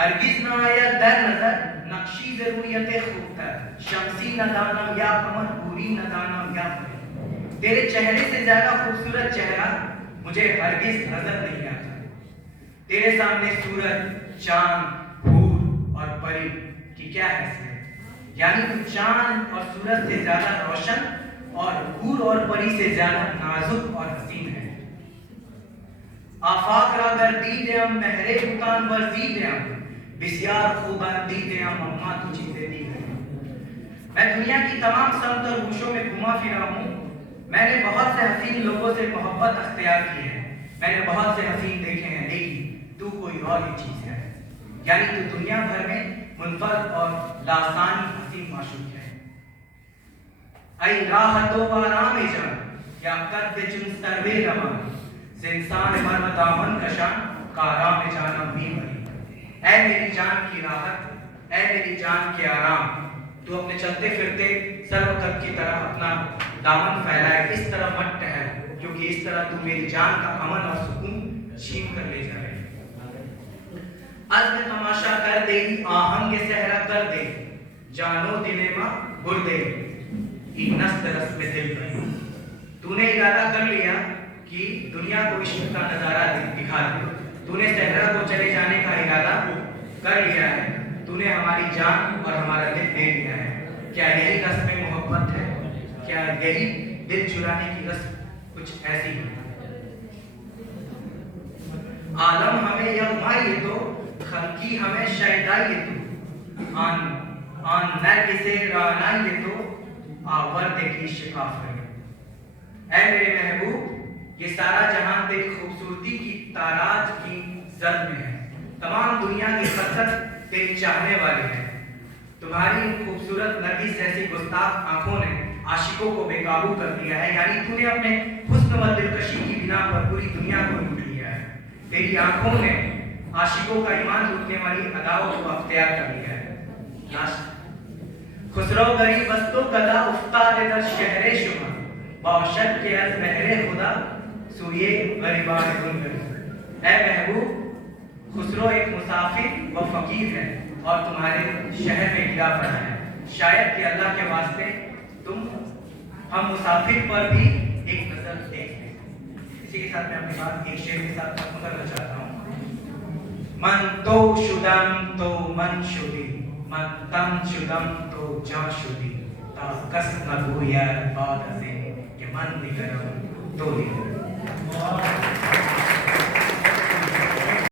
ہرگز نہ آیا در نظر نقشی ضروریت خوبتر، شمسی نہ دانم یا قمر، پوری نہ دانم یا پری، تیرے چہرے سے زیادہ خوبصورت چہرہ مجھے ہرگز نظر نہیں آتا۔ تیرے سامنے سورج، چاند، حور اور پری کی کیا حیثیت، یعنی تو چاند اور سورج سے زیادہ روشن اور حور اور پری سے زیادہ نازک اور حسین ہے۔ آفاق را گر دیدم مہرے بتان ورزیدم، بسیار خوبان دیدم اما تو چیزیں دی گئی۔ میں دنیا کی تمام سمت اور گوشوں میں گھما پھرا ہوں، میں نے بہت سے حسین لوگوں سے محبت اختیار کی ہے، میں نے بہت سے حسین دیکھے ہیں، لیکن تو کوئی اور ہی چیز ہے، یعنی تو دنیا بھر میں منفرد اور لاسانی حسین معشوق ہے۔ ای راحت و آرام جان یا قد چون سروے روان، زنسان مرم دامن کشان کارام جانم بھی بری۔ اے میری جان کی راحت، اے میری جان کے آرام، تو اپنے چلتے پھرتے سر و قد کی طرح اپنا دامن پھیلائے، اس طرح مت ٹہل، کیونکہ اس طرح تو میری جان کا امن اور سکون چھین کر لے جائے۔ عزم تماشا کر دے، آہنگ صحرا کر دے، جانو دل ماں بردے، ایک نست رس میں دل بھائی۔ تو نے ارادہ کر لیا کہ دنیا کو عشق کا نظارہ دکھا دے، تو نے صحرا کو چلے جانے کا ارادہ کر لیا ہے، تو نے ہماری جان اور ہمارا دل دے لیا ہے۔ کیا یہی رسم محبت ہے؟ کیا یہی دل چرانے کی رسم کچھ ایسی ہے؟ عالم ہمیں یغمائی تو، خلقی ہمیں شیدائی تو، آن نرگس رعنائی تو، آورد کی شکاف ہے۔ اے میرے محبوب، یہ سارا جہاں تیری خوبصورتی کی تاراج کی زد میں ہے، تمام دنیا کی خلقت تیری چاہنے والی ہے۔ تمہاری خوبصورت نرگس جیسی گستاخ آنکھوں نے عاشقوں کو بے قابو کر دیا ہے، یعنی تو نے اپنے حسن و دلکشی کی بنا پر پوری دنیا کو لوٹ لیا ہے۔ تیری آنکھوں نے عاشقوں کا ایمان لوٹنے والی اداؤں کو اختیار کر لیا ہے۔ خسرو غریب است و گدا افتاد در شہر شما، باشد کے از مہر خدا سوئے غریبان گنگر۔ اے محبوب، خسرو ایک مسافر و فقیر ہے اور تمہارے شہر میں گرا پڑا ہے، شاید کہ اللہ کے واسطے تم ہم مسافر پر بھی ایک نظر دیکھ لیں۔ اسی کے ساتھ میں اپنی بات ایک شعر کے ساتھ ختم کرنا چاہتا ہوں۔ من تو شدم تو من شدی، من تن شدم تو جا شدی، تا کس نگوید بعد از این که من دیگرم تو دیگر۔